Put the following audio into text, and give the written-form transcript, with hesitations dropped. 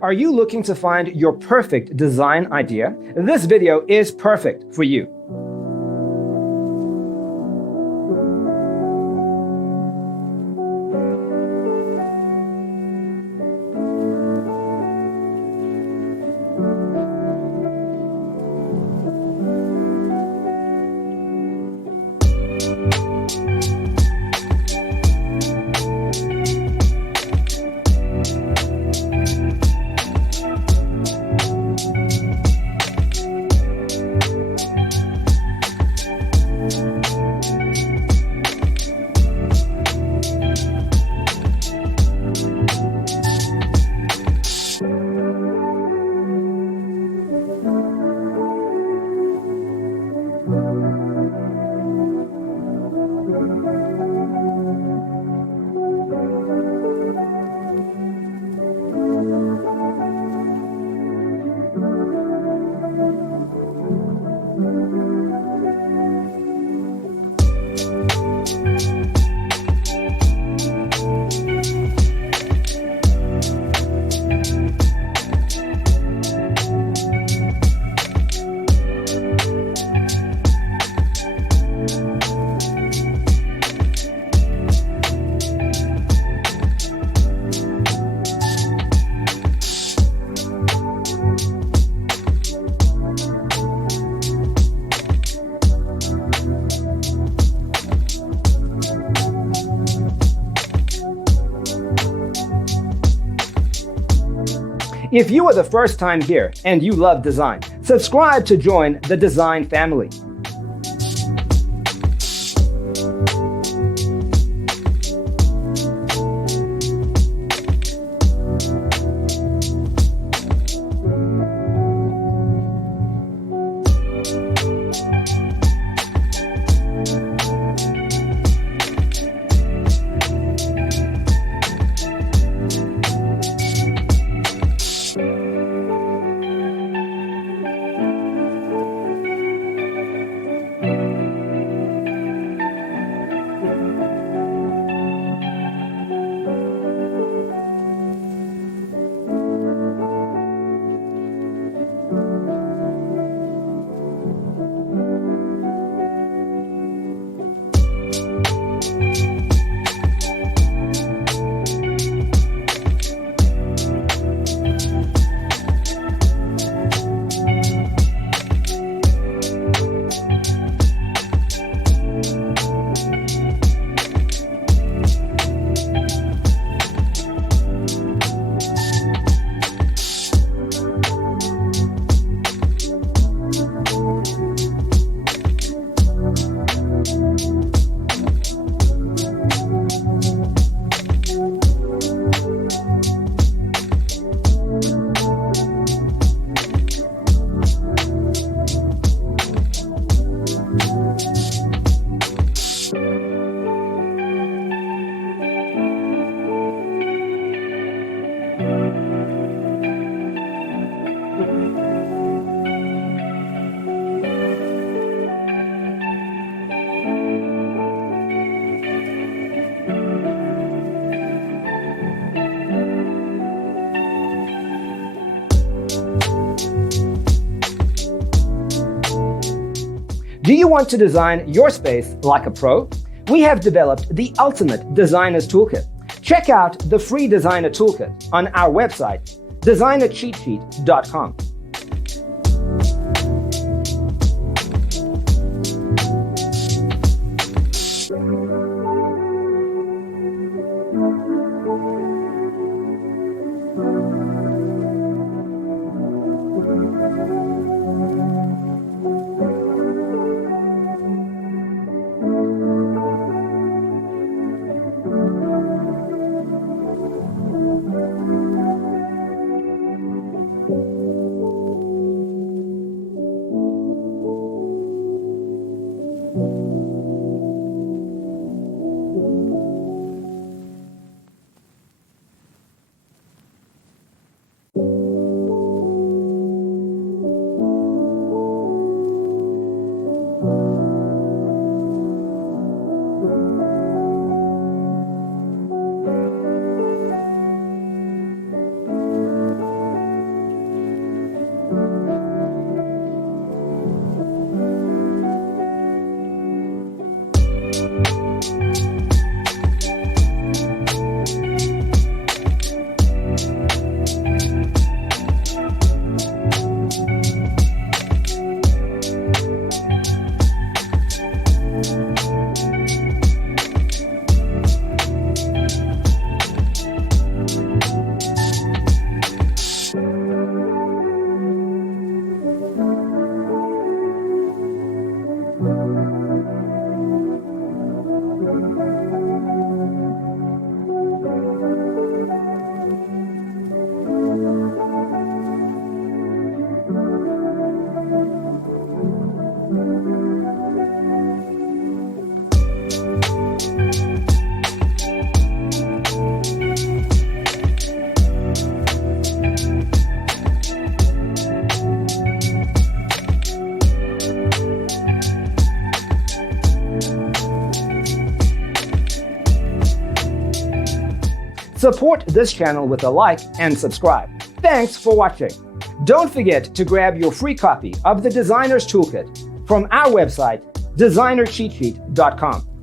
Are you looking to find your perfect design idea? This video is perfect for you. If you are the first time here and you love design, subscribe to join the design family. Do you want to design your space like a pro? We have developed the ultimate designer's toolkit. Check out the free designer toolkit on our website, designercheatsheet.com. Support this channel with a like and subscribe. Thanks for watching. Don't forget to grab your free copy of the Designer's Toolkit from our website, designercheatsheet.com.